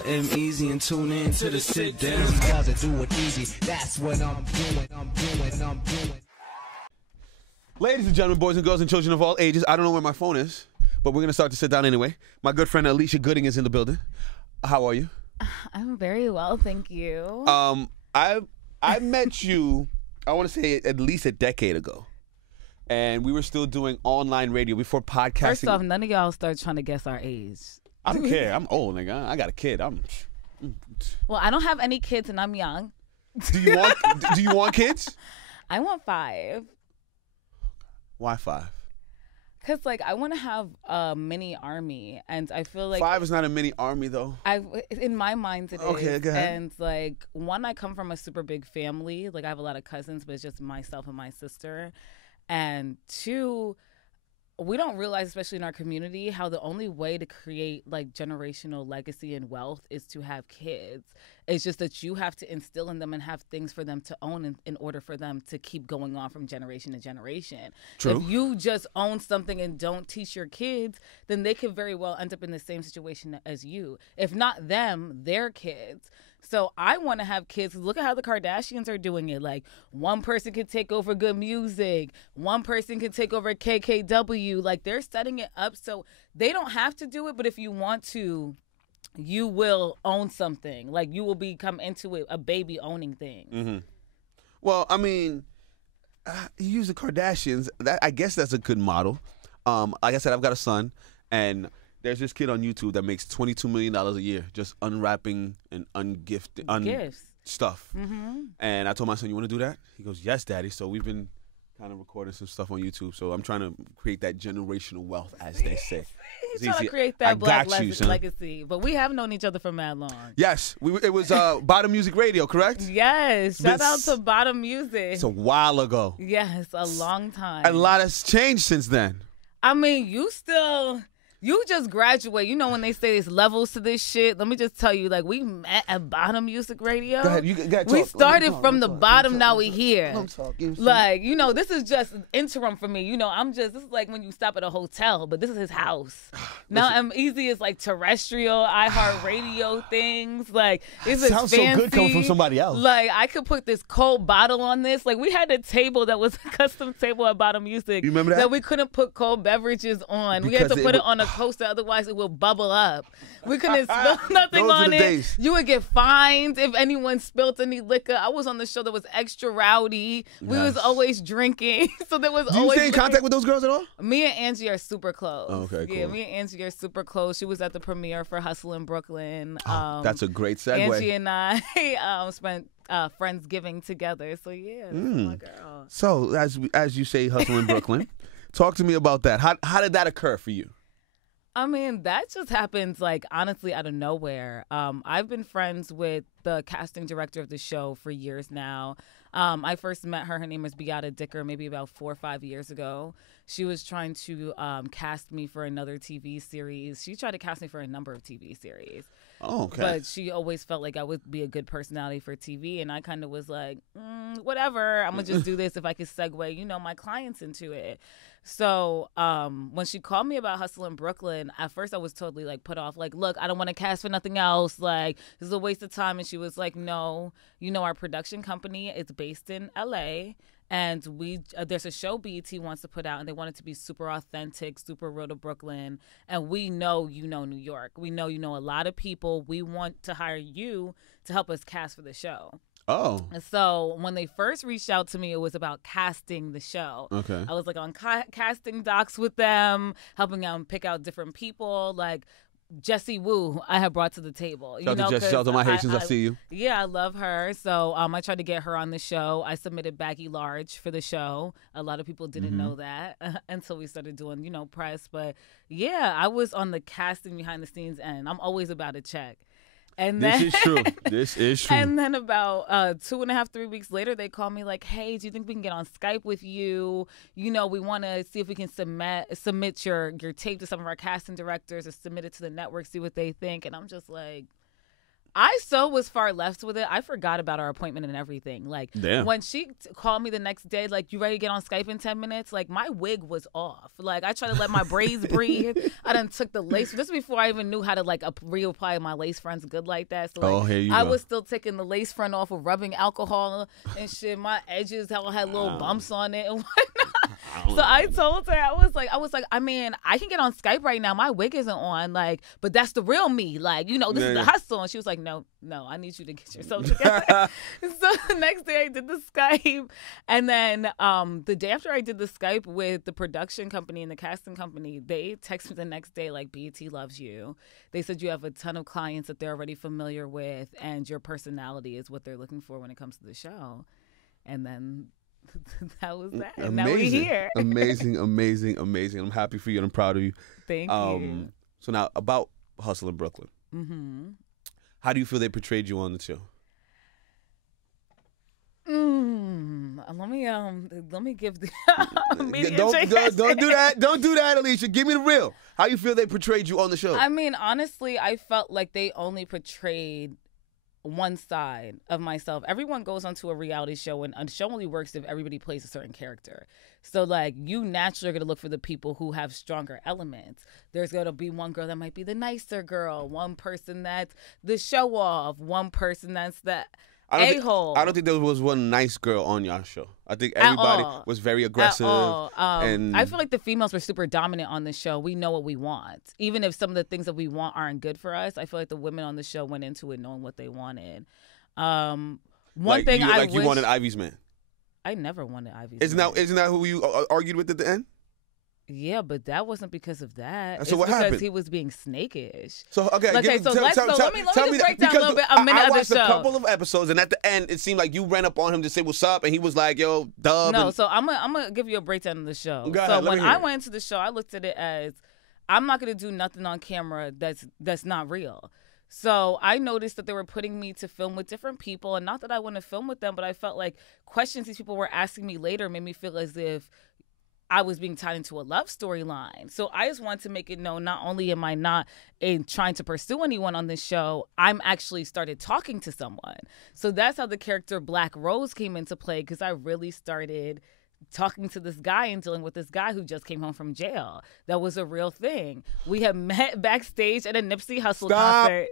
EmEz and tune in to the sit down. Doesn't do it easy. That's what I'm doing. Ladies and gentlemen, boys and girls and children of all ages, I don't know where my phone is, but we're going to start to sit down anyway. My good friend Alicia Gooding is in the building. How are you? I'm very well, thank you. I met you, I want to say at least a decade ago. And we were still doing online radio before podcasting. First off, none of y'all start trying to guess our age. I don't care. I'm old, nigga. I got a kid. Well, I don't have any kids and I'm young. Do you want kids? I want 5. Why 5? Because, like, I want to have a mini army, and I feel like 5 is not a mini army, though. In my mind, it is. Okay, go ahead. And, like, one, I come from a super big family. Like, I have a lot of cousins, but it's just myself and my sister. And 2, we don't realize, especially in our community, how the only way to create, like, generational legacy and wealth is to have kids. It's just that you have to instill in them and have things for them to own in order for them to keep going on from generation to generation. True. If you just own something and don't teach your kids, then they could very well end up in the same situation as you. If not them, their kids. So I want to have kids. Look at how the Kardashians are doing it. Like, one person can take over good music. One person can take over KKW. Like, they're setting it up so they don't have to do it. But if you want to, you will own something. Like, you will become into it, a baby owning thing. Mm-hmm. Well, I mean, you use the Kardashians. I guess that's a good model. Like I said, I've got a son, and there's this kid on YouTube that makes $22 million a year just unwrapping and ungifted Gifts. stuff. Mm-hmm. And I told my son, "You want to do that?" He goes, "Yes, Daddy." So we've been kind of recording some stuff on YouTube. So I'm trying to create that generational wealth, as they say. He's trying to create that black legacy. But we have known each other for mad long. Yes. It was Bottom Music Radio, correct? Yes. Shout out to Bottom Music. It's a while ago. Yes, a long time. A lot has changed since then. I mean, you just graduate. You know when they say there's levels to this shit? Let me just tell you, like, we met at Bottom Music Radio. Go ahead. You gotta talk. We started from the bottom, now we here. Let me talk. Like, you know, this is just interim for me. You know, this is like when you stop at a hotel, but this is his house. Now EmEz is like terrestrial, iHeartRadio things. Like, it's sounds fancy. so good coming from somebody else. Like, I could put this cold bottle on this. Like, we had a table that was a custom table at Bottom Music. You remember that? We couldn't put cold beverages on. We had to put it on a coaster, otherwise it will bubble up. We couldn't spill nothing on it. Days. You would get fined if anyone spilled any liquor. I was on the show that was extra rowdy. We was always drinking. So there was always. Do you stay in contact with those girls at all? Me and Angie are super close. Oh, okay, cool. Yeah, me and Angie are super close. She was at the premiere for Hustle in Brooklyn. That's a great segue. Angie and I spent Friendsgiving together. So yeah, that's my girl. So as you say, Hustle in Brooklyn, talk to me about that. How did that occur for you? I mean, that just happens, like, honestly, out of nowhere. I've been friends with the casting director of the show for years now. I first met her. Her name is Beata Dicker, maybe about 4 or 5 years ago. She was trying to cast me for another TV series. She tried to cast me for a number of TV series. Oh, okay. But she always felt like I would be a good personality for TV, and I kind of was like, whatever. I'm going to just do this if I could segue, you know, my clients into it. So when she called me about Hustle in Brooklyn, at first I was totally, like, put off. Like, look, I don't want to cast for nothing else. Like, this is a waste of time. And she was like, no, you know, our production company is based in L.A., and there's a show BET wants to put out, and they want it to be super authentic, super real to Brooklyn. And we know you know New York. We know you know a lot of people. We want to hire you to help us cast for the show. Oh. So when they first reached out to me, it was about casting the show. Okay. I was like on casting docs with them, helping them pick out different people. Like, Jessie Wu, I have brought to the table. Shout out to my Haitians, I see you. Yeah, I love her. So I tried to get her on the show. I submitted baggy large for the show. A lot of people didn't know that until we started doing, you know, press. But yeah, I was on the casting behind the scenes end. I'm always about a check. And then, this is true. This is true. And then about 2.5, 3 weeks later, they called me like, hey, do you think we can get on Skype with you? You know, we want to see if we can submit your tape to some of our casting directors or submit it to the network, see what they think. And I'm just like, I so was far left with it. I forgot about our appointment and everything. Like, Damn. when she called me the next day, like, you ready to get on Skype in 10 minutes? Like, my wig was off. Like, I tried to let my braids breathe. I done took the lace. This is before I even knew how to, like, reapply my lace fronts good like that. So, like, here you I go. was still taking the lace front off with rubbing alcohol and shit. My edges had little bumps on it and whatnot. So I told her, I was like, I mean, I can get on Skype right now. My wig isn't on, like, but that's the real me. Like, you know, this is the hustle. And she was like, no, I need you to get yourself together. So the next day I did the Skype. And then the day after I did the Skype with the production company and the casting company, they texted me the next day, like, BET loves you. They said you have a ton of clients that they're already familiar with, and your personality is what they're looking for when it comes to the show. And then that was that. And now we're here. Amazing. I'm happy for you and I'm proud of you. Thank you. So now about Hustle in Brooklyn. Mm-hmm. How do you feel they portrayed you on the show? Let me give the don't do that. Don't do that, Alicia. Give me the real. How you feel they portrayed you on the show? I mean, honestly, I felt like they only portrayed one side of myself. Everyone goes onto a reality show, and a show only works if everybody plays a certain character. So, like, you naturally are going to look for the people who have stronger elements. There's going to be one girl that might be the nicer girl, one person that's the show off, one person that's the a-hole. I don't think there was one nice girl on your show. I think everybody was very aggressive. And I feel like the females were super dominant on the show. We know what we want. Even if some of the things that we want aren't good for us, I feel like the women on the show went into it knowing what they wanted. You wanted Ivy's man. I never wanted Ivy's man. Isn't that who you argued with at the end? Yeah, but that wasn't because of that. So what happened? Because he was being snakish. So let me just break down a little bit a minute I of the watched show. a couple of episodes, and at the end, it seemed like you ran up on him to say what's up, and he was like, "Yo, dub." No, so I'm gonna give you a breakdown of the show. So when I went into the show, I looked at it as I'm not gonna do nothing on camera that's not real. So I noticed that they were putting me to film with different people, and not that I want to film with them, but I felt like questions these people were asking me later made me feel as if I was being tied into a love storyline. So I just wanted to make it known, not only am I not trying to pursue anyone on this show, I'm actually started talking to someone. So that's how the character Black Rose came into play, because I really started talking to this guy and dealing with this guy who just came home from jail. That was a real thing. We had met backstage at a Nipsey Hussle concert.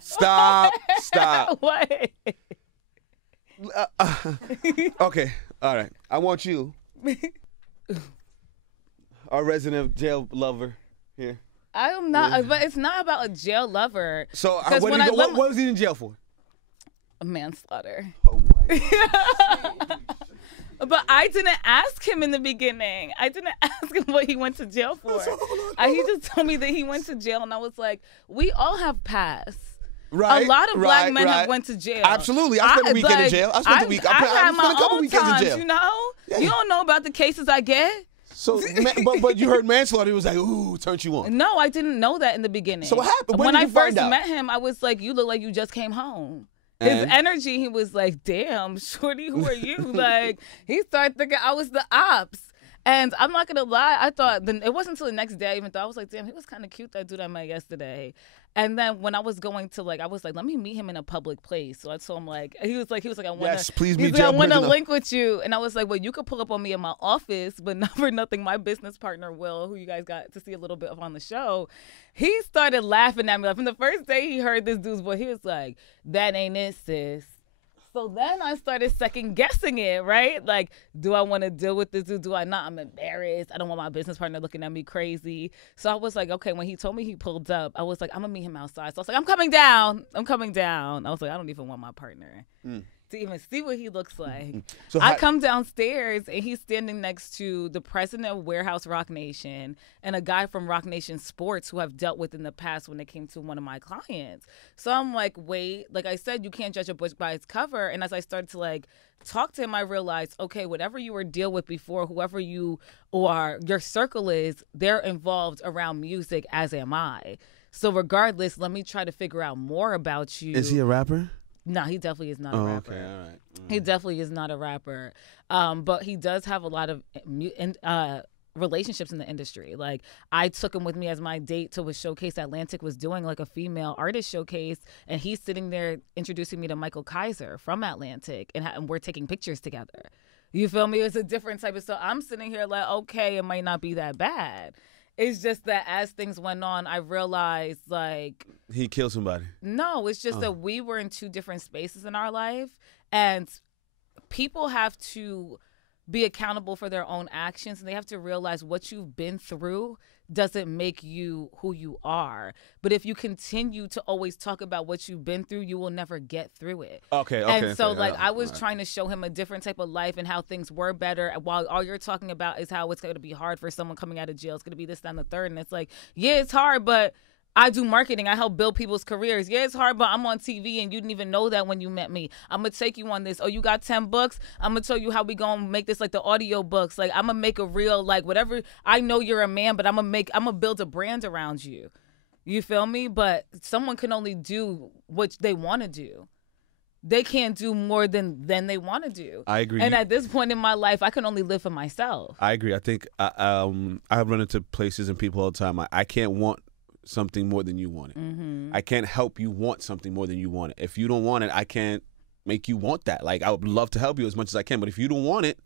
Stop. What? Okay, all right. I want you, our resident jail lover here. I am not, but it's not about a jail lover. So what was he in jail for? Manslaughter. Oh my God. But I didn't ask him in the beginning. I didn't ask him what he went to jail for. He just told me that he went to jail, and I was like, we all have pasts. Right, a lot of black men have went to jail. Absolutely. I spent a weekend in jail. I spent a couple weekends in jail. You know? Yeah. You don't know about the cases I get. So, but you heard manslaughter. He was like, ooh, turned you on. No, I didn't know that in the beginning. So what happened? When I first met him, I was like, you look like you just came home. His energy, he was like, damn, shorty, who are you? Like, he started thinking I was the ops. And I'm not going to lie, I thought, it wasn't until the next day I even thought, I was like, damn, he was kind of cute, that dude I met yesterday. And then when I was going to, I was like, let me meet him in a public place. So I told him, he was like, I want to link with you. And I was like, well, you could pull up on me in my office, but not for nothing, my business partner, Will, who you guys got to see a little bit of on the show, he started laughing at me. Like, from the first day he heard this dude's voice, he was like, that ain't it, sis. So then I started second guessing it, right? Like, do I want to deal with this dude? Do I not? I'm embarrassed. I don't want my business partner looking at me crazy. So I was like, okay, when he told me he pulled up, I was like, I'm going to meet him outside. So I was like, I'm coming down. I was like, I don't even want my partner to even see what he looks like. So I come downstairs, and he's standing next to the president of Warehouse Rock Nation and a guy from Rock Nation Sports who I've dealt with in the past when it came to one of my clients. So I'm like, wait, like I said, you can't judge a book by its cover. And as I started to talk to him, I realized, okay, whatever you were deal with before, whoever you or your circle is, they're involved around music, as am I. So regardless, let me try to figure out more about you. Is he a rapper? No, he definitely is not a rapper. Okay, all right. He definitely is not a rapper. But he does have a lot of relationships in the industry. Like, I took him with me as my date to a showcase Atlantic was doing, like a female artist showcase, and he's sitting there introducing me to Michael Kaiser from Atlantic, and we're taking pictures together. You feel me? It's a different type of, so I'm sitting here like, okay, it might not be that bad. It's just that as things went on, I realized, like... He killed somebody. No, it's just that we were in two different spaces in our life, and people have to be accountable for their own actions, and they have to realize what you've been through doesn't make you who you are. But if you continue to always talk about what you've been through, you will never get through it. Okay. And so, like, I was trying to show him a different type of life and how things were better, while all you're talking about is how it's going to be hard for someone coming out of jail. It's going to be this, that, and the third. And it's like, yeah, it's hard, but I do marketing. I help build people's careers. Yeah, it's hard, but I'm on TV, and you didn't even know that when you met me. I'm going to take you on this. Oh, you got 10 books? I'm going to tell you how we going to make this like the audio books. Like, I'm going to make a real, like, whatever. I know you're a man, but I'm going to build a brand around you. You feel me? But someone can only do what they want to do. They can't do more than they want to do. I agree. And at this point in my life, I can only live for myself. I agree. I think I run into places and people all the time. I can't want something more than you want it. Mm-hmm. I can't help you want something more than you want it. If you don't want it, I can't make you want that. Like, I would love to help you as much as I can, but if you don't want it,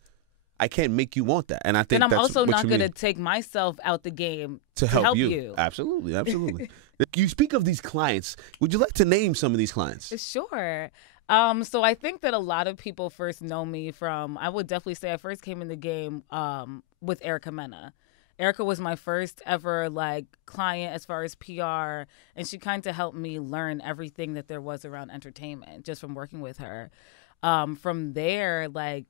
I can't make you want that. And I think I'm that's also what not you going to mean. take myself out the game To help you. Absolutely, absolutely. You speak of these clients. Would you like to name some of these clients? Sure. So I think that a lot of people first know me from, I would definitely say I first came in the game with Erica Mena. Erica was my first ever like client as far as PR, and she kind of helped me learn everything that there was around entertainment just from working with her. From there, like,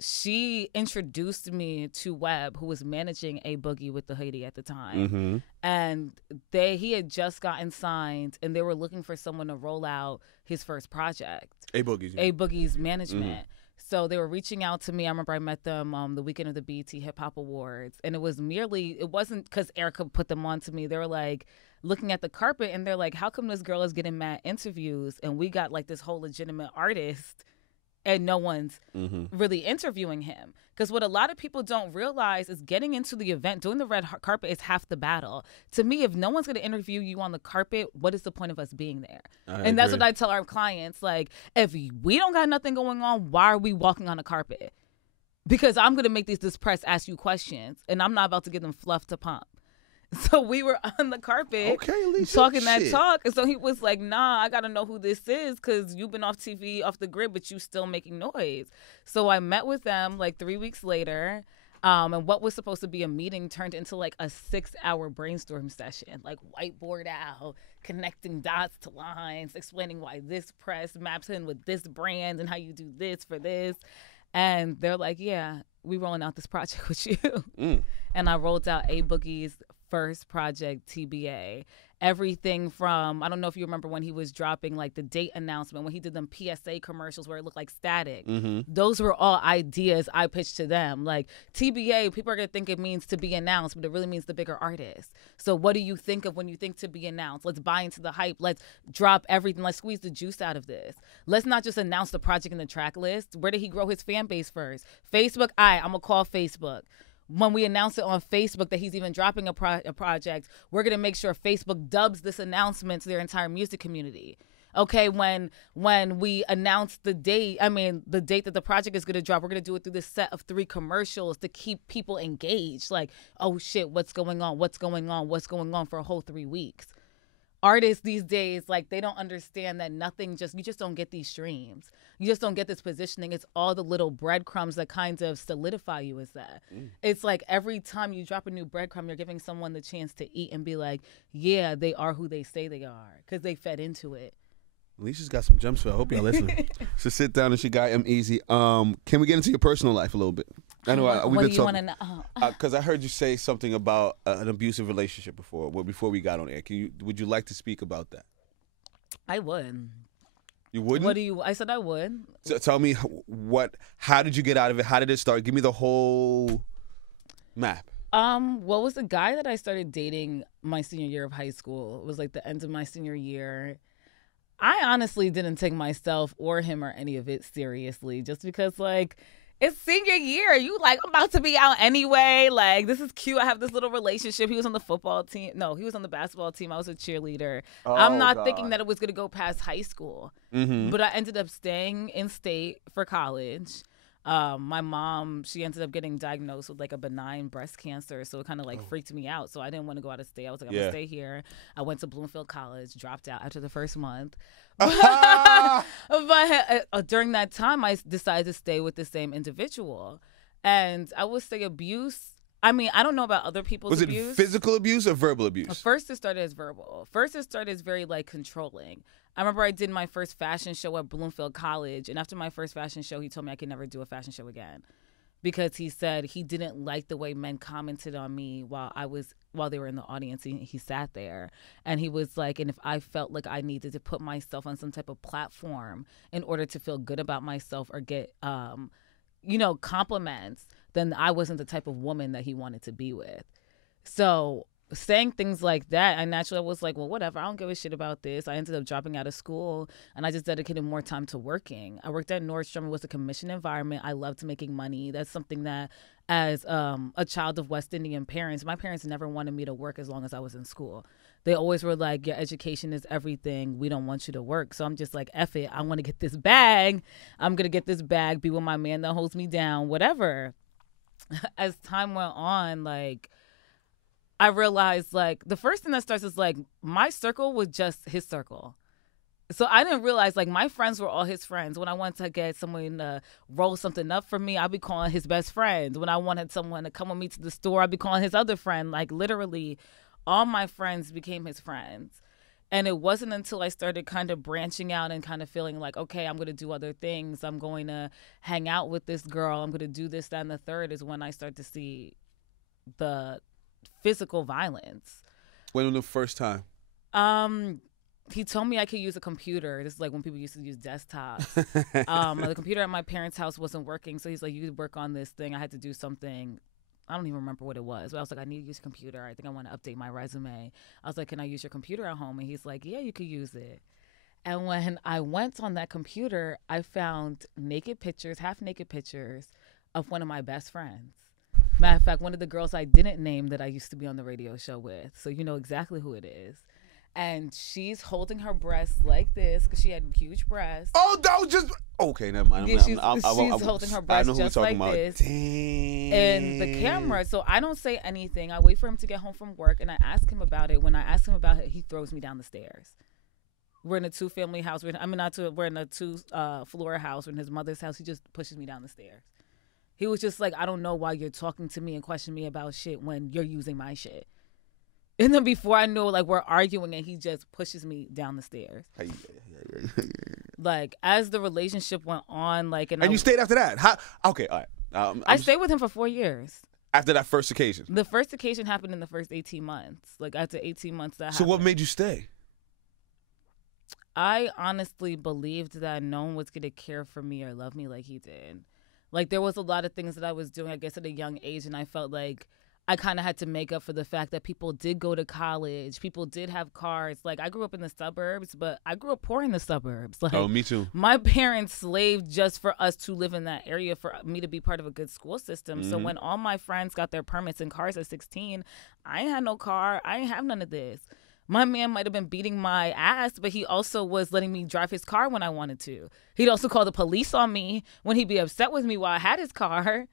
she introduced me to Webb, who was managing A Boogie with the Hoodie at the time. Mm-hmm. And he had just gotten signed, and they were looking for someone to roll out his first project. A Boogie's. A Boogie's management. Mm-hmm. So they were reaching out to me. I remember I met them the weekend of the BET Hip Hop Awards. And it wasn't because Erica put them on to me. They were like looking at the carpet, and they're like, how come this girl is getting mad interviews and we got like this whole legitimate artist and no one's really interviewing him? Because what a lot of people don't realize is getting into the event, doing the red carpet is half the battle. To me, if no one's going to interview you on the carpet, what is the point of us being there? And that's what I tell our clients. Like, if we don't got nothing going on, why are we walking on a carpet? Because I'm going to make this press ask you questions, and I'm not about to give them fluff to pump. So we were on the carpet talking that talk. And so he was like, nah, I got to know who this is because you've been off TV, off the grid, but you still making noise. So I met with them like 3 weeks later. And what was supposed to be a meeting turned into like a 6-hour brainstorm session, like whiteboard out, connecting dots to lines, explaining why this press maps in with this brand and how you do this for this. And they're like, yeah, we rolling out this project with you. And I rolled out A Boogie's first project, TBA. Everything from, I don't know if you remember when he was dropping like the date announcement, when he did them PSA commercials where it looked like static. Those were all ideas I pitched to them. Like, TBA, people are going to think it means to be announced, but it really means the bigger artist. So what do you think of when you think to be announced? Let's buy into the hype. Let's drop everything. Let's squeeze the juice out of this. Let's not just announce the project in the track list. Where did he grow his fan base first? Facebook? I'm going to call Facebook. When we announce it on Facebook that he's even dropping a project, we're going to make sure Facebook dubs this announcement to their entire music community. Okay, when we announce the date that the project is going to drop, we're going to do it through this set of 3 commercials to keep people engaged. Like, oh shit, what's going on? What's going on? What's going on for a whole 3 weeks? Artists these days, like, they don't understand that you just don't get these streams. You just don't get this positioning. It's all the little breadcrumbs that kind of solidify you as that. It's like every time you drop a new breadcrumb, you're giving someone the chance to eat and be like, yeah, they are who they say they are because they fed into it. Alicia's got some gems for. I hope y'all listening. So sit down and she got EmEz. Can we get into your personal life a little bit? I know we've been talking. Because I heard you say something about an abusive relationship before we got on air. Would you like to speak about that? I would. You wouldn't? I said I would. So tell me how did you get out of it? How did it start? Give me the whole map. Well, it was the guy that I started dating my senior year of high school. It was like the end of my senior year. I honestly didn't take myself or him or any of it seriously just because, like, It's senior year. You like, I'm about to be out anyway. Like, this is cute. I have this little relationship. He was on the football team. No, he was on the basketball team. I was a cheerleader. I'm not thinking that it was going to go past high school. But I ended up staying in state for college. My mom, she ended up getting diagnosed with like a benign breast cancer. So it kind of like freaked me out. So I didn't want to go out of state. I was like, I'm going to stay here. I went to Bloomfield College, dropped out after the first month. But during that time, I decided to stay with the same individual. And I would say abuse. I mean, I don't know about other people's abuse. Was it physical abuse or verbal abuse? First, it started as verbal. First, it started as very like controlling. I remember I did my first fashion show at Bloomfield College. And after my first fashion show, he told me I could never do a fashion show again. Because he said he didn't like the way men commented on me while they were in the audience. He sat there and he was like, and if I felt like I needed to put myself on some type of platform in order to feel good about myself or get, compliments, then I wasn't the type of woman that he wanted to be with. So saying things like that, I naturally was like, well, whatever. I don't give a shit about this. I ended up dropping out of school, and I just dedicated more time to working. I worked at Nordstrom. It was a commission environment. I loved making money. That's something that, as a child of West Indian parents, my parents never wanted me to work as long as I was in school. They always were like, your education is everything. We don't want you to work. So I'm just like, F it. I want to get this bag. I'm going to get this bag, be with my man that holds me down, whatever. As time went on, like, I realized, like, the first thing that starts is, like, my circle was just his circle. So I didn't realize, like, my friends were all his friends. When I wanted to get someone to roll something up for me, I'd be calling his best friend. When I wanted someone to come with me to the store, I'd be calling his other friend. Like, literally, all my friends became his friends. And it wasn't until I started kind of branching out and kind of feeling like, okay, I'm going to do other things. I'm going to hang out with this girl. I'm going to do this, that, and the third is when I start to see the physical violence. When was the first time? He told me I could use a computer. This is like when people used to use desktops. The computer at my parents' house wasn't working, so he's like, you work on this thing. I had to do something. I don't even remember what it was. But I was like, I need to use a computer. I think I want to update my resume. I was like, can I use your computer at home? And he's like, yeah, you could use it. And when I went on that computer, I found naked pictures, half-naked pictures of one of my best friends. Matter of fact, one of the girls I didn't name that I used to be on the radio show with. So you know exactly who it is. And she's holding her breasts like this because she had huge breasts. Oh, that was just... Okay, never mind. Yeah, she's holding her breasts just like about. this. Damn. In the camera. So I don't say anything. I wait for him to get home from work, and I ask him about it. When I ask him about it, he throws me down the stairs. We're in a two-family house. We're in a two-floor house. We're in his mother's house. He just pushes me down the stairs. He was just like, I don't know why you're talking to me and questioning me about shit when you're using my shit. And then before I know, like, we're arguing and he just pushes me down the stairs. Like, as the relationship went on, like... And you stayed after that? How? Okay, all right. I stayed with him for 4 years. After that first occasion? The first occasion happened in the first 18 months. Like, after 18 months that happened. So what made you stay? I honestly believed that no one was going to care for me or love me like he did. Like, there was a lot of things that I was doing, I guess, at a young age, and I felt like I kind of had to make up for the fact that people did go to college. People did have cars. Like, I grew up in the suburbs, but I grew up poor in the suburbs. Like, oh, me too. My parents slaved just for us to live in that area, for me to be part of a good school system. So when all my friends got their permits and cars at 16, I ain't had no car. I ain't have none of this. My man might have been beating my ass, but he also was letting me drive his car when I wanted to. He'd also call the police on me when he'd be upset with me while I had his car,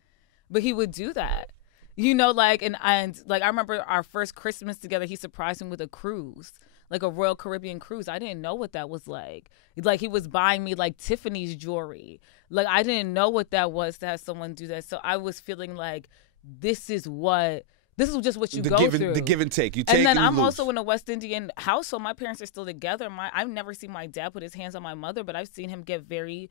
but he would do that. You know, like, and like, I remember our first Christmas together, he surprised me with a cruise, like a Royal Caribbean cruise. I didn't know what that was like. Like, he was buying me, like, Tiffany's jewelry. Like, I didn't know what that was to have someone do that. So I was feeling like, this is just what you go through. The give and take. You take and then and I'm lose. Also in a West Indian household. My parents are still together. I've never seen my dad put his hands on my mother, but I've seen him get very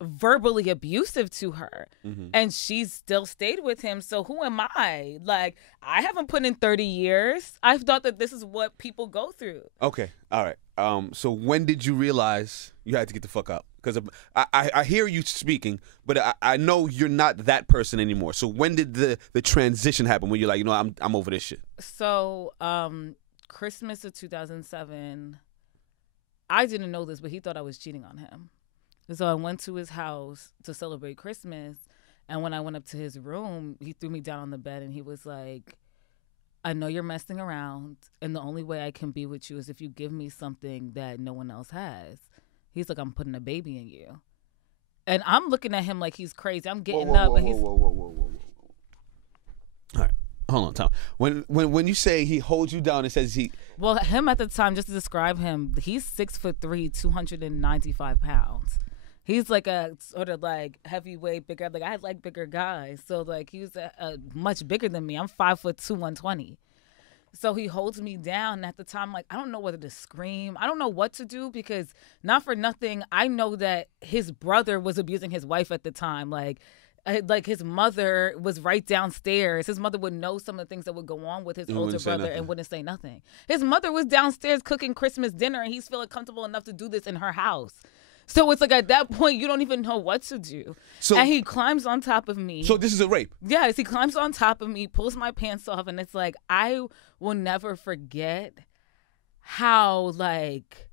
verbally abusive to her. And she's still stayed with him. So who am I? Like, I haven't put in 30 years. I've thought that this is what people go through. Okay. All right. So when did you realize you had to get the fuck out? Because I hear you speaking, but I know you're not that person anymore. So when did the transition happen when you're like, you know, I'm over this shit? So Christmas of 2007, I didn't know this, but he thought I was cheating on him. So I went to his house to celebrate Christmas, And when I went up to his room, he threw me down on the bed and he was like, I know you're messing around, and the only way I can be with you is if you give me something that no one else has. He's like, I'm putting a baby in you. And I'm looking at him like he's crazy. I'm getting up. And he's All right. Hold on, Tom. When you say he holds you down and says he... Well, him at the time, just to describe him, he's 6'3", 295 pounds. He's like a sort of like heavyweight, bigger. Like I like bigger guys, so like he was a much bigger than me. I'm 5'2", 120. So he holds me down. And at the time, like I don't know whether to scream. I don't know what to do because not for nothing, I know that his brother was abusing his wife at the time. Like his mother was right downstairs. His mother would know some of the things that would go on with his older brother and wouldn't say nothing. His mother was downstairs cooking Christmas dinner, and he's feeling comfortable enough to do this in her house. So it's like at that point, you don't even know what to do. So, and he climbs on top of me. So this is a rape? Yes, he climbs on top of me, pulls my pants off, and it's like, I will never forget how, like,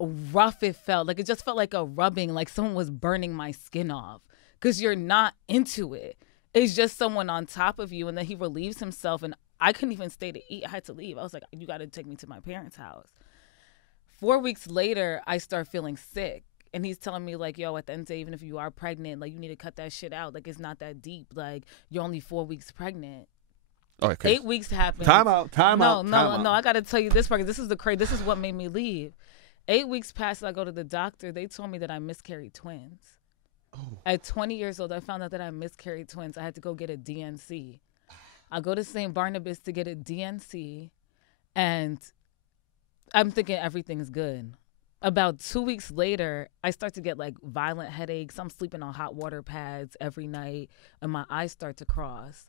rough it felt. Like, it just felt like a rubbing, like someone was burning my skin off because you're not into it. It's just someone on top of you, and then he relieves himself, and I couldn't even stay to eat. I had to leave. I was like, you got to take me to my parents' house. 4 weeks later, I start feeling sick. And he's telling me, like, yo, at the end of the day, even if you are pregnant, like, you need to cut that shit out. Like, it's not that deep. Like, you're only 4 weeks pregnant. Okay. 8 weeks happened. Time out. No, I got to tell you this part. This is this is what made me leave. 8 weeks passed, I go to the doctor. They told me that I miscarried twins. Oh. At 20 years old, I found out that I miscarried twins. I had to go get a DNC. I go to St. Barnabas to get a DNC, and I'm thinking everything's good. About 2 weeks later, I start to get like violent headaches. I'm sleeping on hot water pads every night, and my eyes start to cross.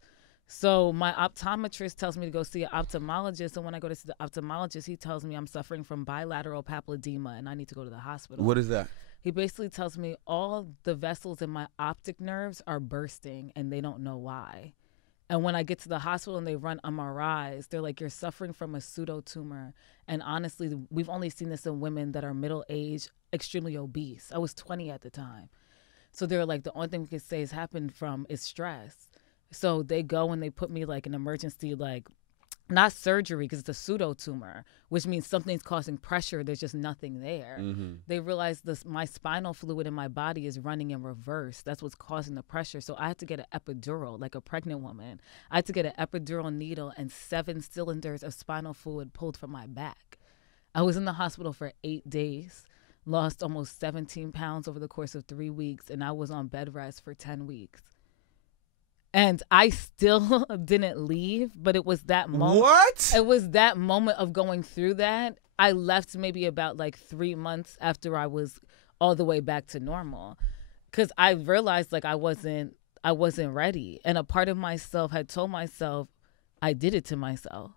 So my optometrist tells me to go see an ophthalmologist. And when I go to see the ophthalmologist, he tells me I'm suffering from bilateral papilledema and I need to go to the hospital. What is that? He basically tells me all the vessels in my optic nerves are bursting and they don't know why. And when I get to the hospital and they run MRIs, they're like, you're suffering from a pseudotumor. And honestly, we've only seen this in women that are middle-aged, extremely obese. I was 20 at the time. So they're like, the only thing we could say has happened from is stress. So they go and they put me like an emergency, like not surgery because it's a pseudotumor, which means something's causing pressure. There's just nothing there. Mm-hmm. They realize my spinal fluid in my body is running in reverse. That's what's causing the pressure. So I had to get an epidural, like a pregnant woman. I had to get an epidural needle and 7 cylinders of spinal fluid pulled from my back. I was in the hospital for 8 days, lost almost 17 pounds over the course of 3 weeks, and I was on bed rest for 10 weeks. And I still didn't leave, but it was that moment. What? It was that moment of going through that. I left maybe about like 3 months after I was all the way back to normal, because I realized like I wasn't ready, and a part of myself had told myself I did it to myself.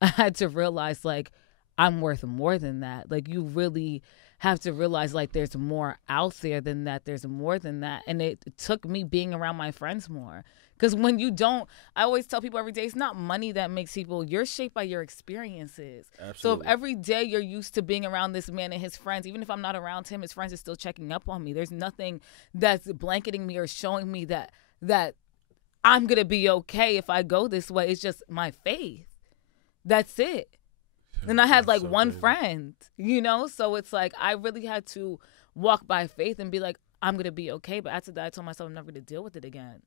I had to realize like I'm worth more than that. Like you really have to realize like there's more out there than that. There's more than that. And it took me being around my friends more. Because when you don't, I always tell people every day, it's not money that makes people, you're shaped by your experiences. Absolutely. So if every day you're used to being around this man and his friends, even if I'm not around him, his friends are still checking up on me. There's nothing that's blanketing me or showing me that I'm going to be okay if I go this way. It's just my faith. That's it. And I had like one friend, you know? So it's like I really had to walk by faith and be like, I'm going to be okay. But after that, I told myself I'm never going to deal with it again.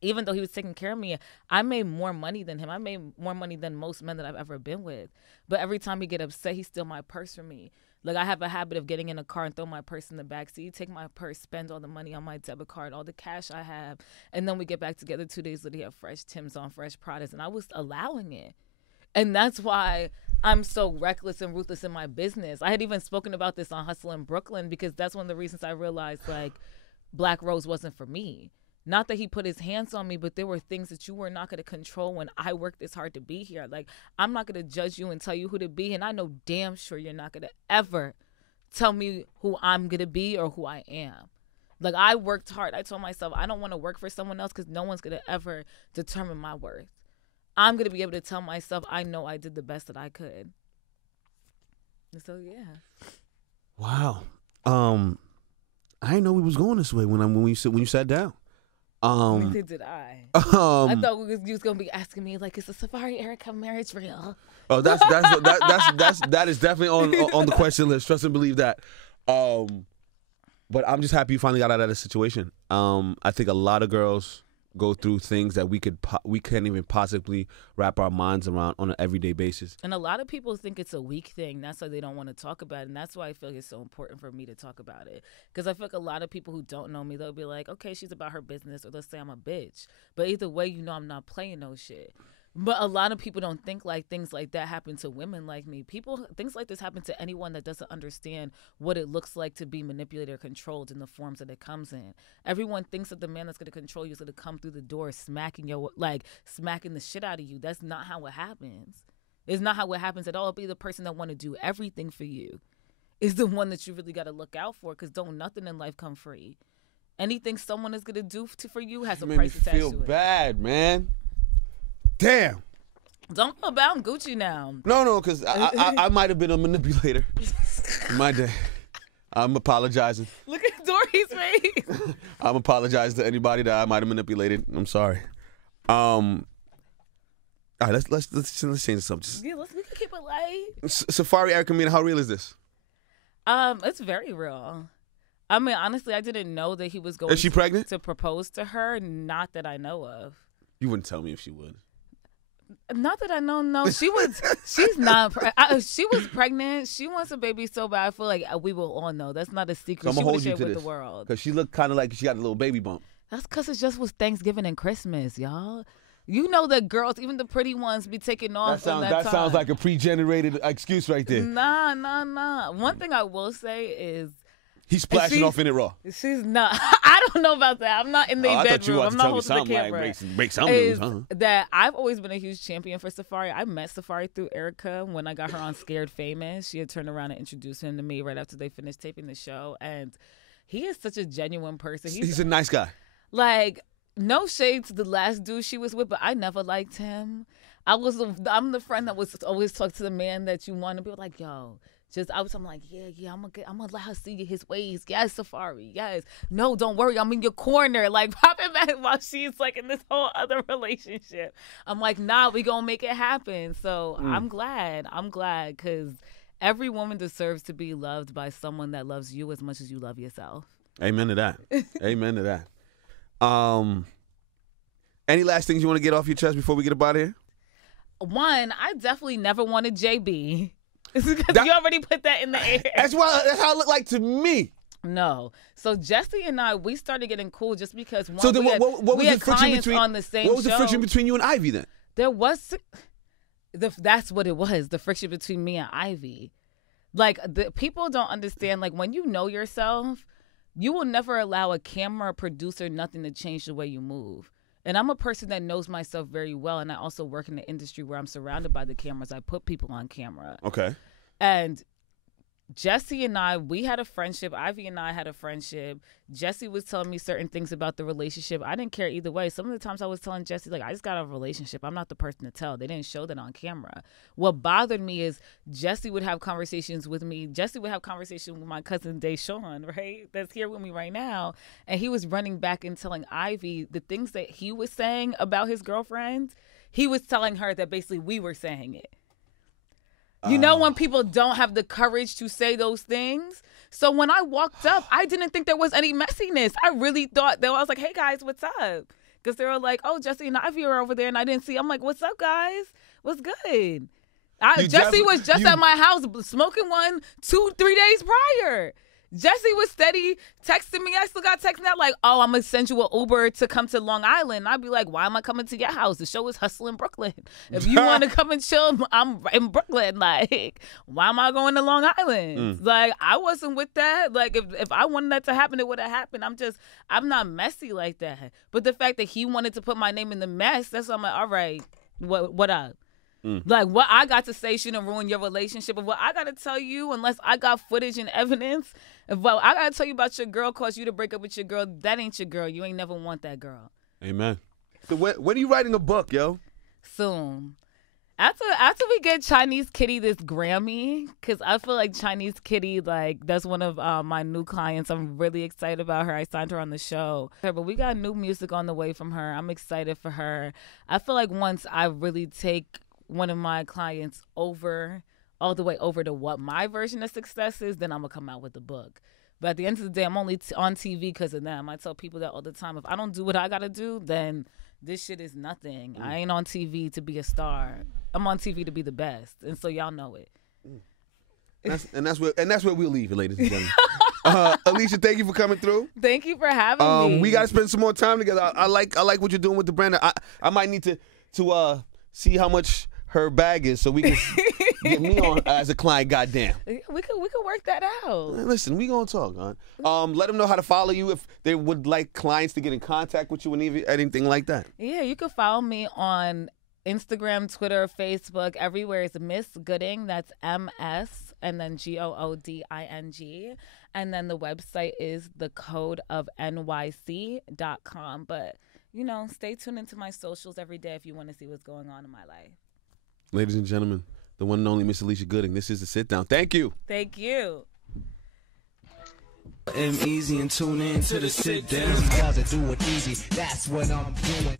Even though he was taking care of me, I made more money than him. I made more money than most men that I've ever been with. But every time he get upset, he steal my purse from me. Like I have a habit of getting in a car and throw my purse in the backseat, take my purse, spend all the money on my debit card, all the cash I have. And then we get back together 2 days later, he have fresh Timbs on, fresh products. And I was allowing it. And that's why I'm so reckless and ruthless in my business. I had even spoken about this on Hustle in Brooklyn because that's one of the reasons I realized like Black Rose wasn't for me. Not that he put his hands on me, but there were things that you were not going to control when I worked this hard to be here. Like, I'm not going to judge you and tell you who to be. And I know damn sure you're not going to ever tell me who I'm going to be or who I am. Like, I worked hard. I told myself I don't want to work for someone else because no one's going to ever determine my worth. I'm going to be able to tell myself I know I did the best that I could. So, yeah. Wow. I didn't know we was going this way when you sat down. Neither did I. I thought you was gonna be asking me like, is the Safaree Erica marriage real? Oh, that is definitely on the question list. Trust and believe that. But I'm just happy you finally got out of that situation. I think a lot of girls go through things that we can't even possibly wrap our minds around on an everyday basis. And a lot of people think it's a weak thing. That's why they don't want to talk about it. And that's why I feel like it's so important for me to talk about it. Because I feel like a lot of people who don't know me, they'll be like, okay, she's about her business, or they'll say I'm a bitch. But either way, you know I'm not playing no shit. But a lot of people don't think like things like that happen to women like me. Things like this happen to anyone that doesn't understand what it looks like to be manipulated or controlled in the forms that it comes in. Everyone thinks that the man that's going to control you is going to come through the door smacking the shit out of you. That's not how it happens. It's not how it happens at all. It'll be the person that want to do everything for you is the one that you really got to look out for, because don't nothing in life come free. Anything someone is going to do for you has a price attached to it. Feel bad, man. Damn. Don't feel bad. I'm Gucci now. No, because I might have been a manipulator in my day. I'm apologizing. Look at Dory's face. I'm apologizing to anybody that I might have manipulated. I'm sorry. All right, let's change the subject. Yeah, we can keep it light. Safaree Erica, how real is this? It's very real. I mean, honestly, I didn't know that he was going. Is she pregnant? To propose to her. Not that I know of. You wouldn't tell me if she would. Not that I know. No, she was. She's not. She was pregnant. She wants a baby so bad. I feel like we will all know. That's not a secret. So I'm gonna hold you to with this the world. Because she looked kind of like she got a little baby bump. That's because it just was Thanksgiving and Christmas, y'all. You know that girls, even the pretty ones, be taking off. That sounds like a pre-generated excuse right there. Nah. One thing I will say is, he's splashing off in it raw. She's not. I don't know about that. I'm not in their bedroom. I'm not holding the camera. Like break some news, huh? That I've always been a huge champion for Safaree. I met Safaree through Erica when I got her on Scared Famous. She had turned around and introduced him to me right after they finished taping the show. And he is such a genuine person. He's a nice guy. Like, no shade to the last dude she was with, but I never liked him. I'm the friend that was always talk to the man that you want to be like, yo. I'm like, yeah, I'm gonna let her see his ways. Yes, Safaree, yes. No, don't worry, I'm in your corner. Like, popping back while she's like in this whole other relationship. I'm like, nah, we gonna make it happen. So I'm glad, because every woman deserves to be loved by someone that loves you as much as you love yourself. Amen to that. Amen to that. Any last things you want to get off your chest before we get up out of here? One, I definitely never wanted JB. Because you already put that in the air. That's how it looked like to me. No. So Jesse and I, we started getting cool just because what was the friction between on the same What was show. The friction between you and Ivy then? There was that's what it was, the friction between me and Ivy. Like, the people don't understand, like, when you know yourself, you will never allow a camera, a producer, nothing to change the way you move. And I'm a person that knows myself very well, and I also work in the industry where I'm surrounded by the cameras. I put people on camera. Okay. And Jesse and I, we had a friendship. Ivy and I had a friendship. Jesse was telling me certain things about the relationship. I didn't care either way. Some of the times I was telling Jesse, like, I just got a relationship. I'm not the person to tell. They didn't show that on camera. What bothered me is Jesse would have conversations with me. Jesse would have conversations with my cousin Deshaun, right? That's here with me right now. And he was running back and telling Ivy the things that he was saying about his girlfriend. He was telling her that basically we were saying it. You know, when people don't have the courage to say those things. So when I walked up, I didn't think there was any messiness. I really thought that I was like, hey, guys, what's up? Because they were like, oh, Jesse and Ivy are over there. And I didn't see. I'm like, what's up, guys? What's good? Jesse was just at my house smoking one 2-3 days prior. Jesse was steady texting me. I still got texting out like, oh, I'm going to send you an Uber to come to Long Island. I'd be like, why am I coming to your house? The show is Hustle in Brooklyn. If you want to come and chill, I'm in Brooklyn. Like, why am I going to Long Island? Like, I wasn't with that. Like, if I wanted that to happen, it would have happened. I'm not messy like that. But the fact that he wanted to put my name in the mess, that's why I'm like, all right, what up? Like, what I got to say shouldn't ruin your relationship. Of what I got to tell you, unless I got footage and evidence, if what I got to tell you about your girl caused you to break up with your girl, that ain't your girl. You ain't never want that girl. Amen. So when are you writing a book, yo? Soon. After we get Chinese Kitty this Grammy, because I feel like Chinese Kitty, like, that's one of my new clients. I'm really excited about her. I signed her on the show. But we got new music on the way from her. I'm excited for her. I feel like once I really take one of my clients all the way over to what my version of success is, then I'm going to come out with a book. But at the end of the day, I'm only on TV because of them. I tell people that all the time. If I don't do what I got to do, then this shit is nothing. I ain't on TV to be a star. I'm on TV to be the best. And so y'all know it. And that's where we'll leave it, ladies and gentlemen. Alicia, thank you for coming through. Thank you for having me. We got to spend some more time together. I like what you're doing with the brand. I might need to see how much her bag is so we can get me on as a client. Goddamn. We could work that out. Listen, we gonna talk, hon. Let them know how to follow you if they would like clients to get in contact with you and anything like that. Yeah, you can follow me on Instagram, Twitter, Facebook. Everywhere is Miss Gooding. That's EmEz and then GOODING. And then the website is thecodeofnyc.com. But, you know, stay tuned into my socials every day if you want to see what's going on in my life. Ladies and gentlemen, the one and only Miss Alicia Gooding. This is The Sit Down. Thank you. Thank you. EmEz and tune in to The Sit Down. Doesn't do it easy. That's what I'm doing.